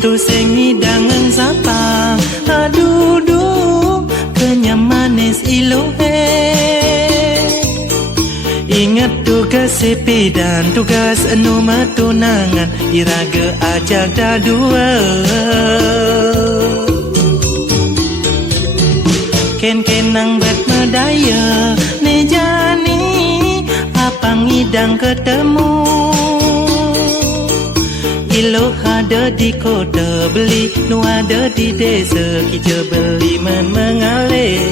Tu sengi dangan sapa aduh kenyam manis ilohe. Ingat tugas sepi dan tugas anu matunangan iraga ajak dah dua. Ken-kenang bet medaya ne jani apang idang ketemu. Ilo ada di kota beli nu ada di desa kita beli mengalir.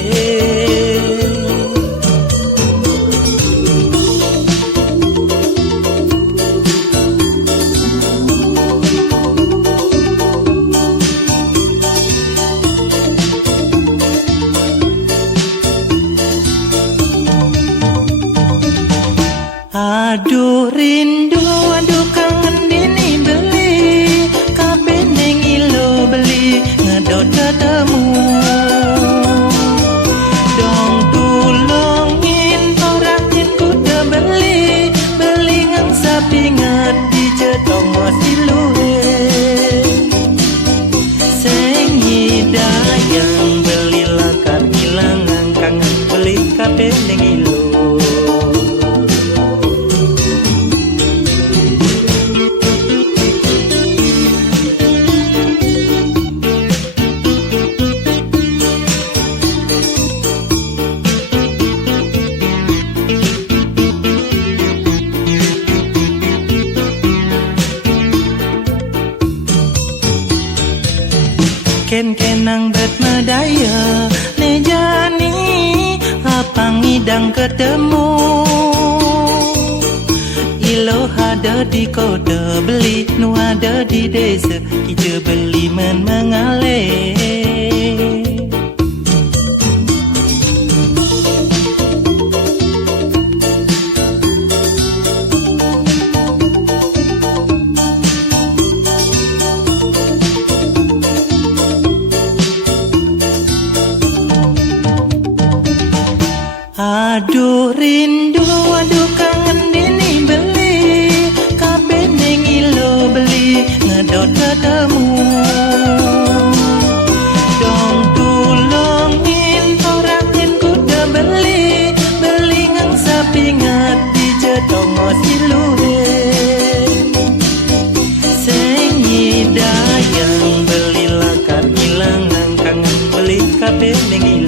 Aduh rindu, aduh kangen dini beli kabeh ning ilo beli ngedot ketemu. Dong tulungin orang yen kuda beli ngang sapi ngat di jetong masih luwe. Sengi dayang beli lakar ilangan kangen beli kabeh ning ilo. Ken-kenang bet medaya ne jani apang idang ketemu. Ilo ada di kota beli nu ada di desa kita beli mengalir. Aduh rindu, aduh kangen dini beli kabeh ning ilo beli ngedot ketemu. Dong tulungin orang yen kuda beli ngang sapi ngat di jetong masih luwe. Sengi dayang beli lakar ilangan kangen beli kabeh ning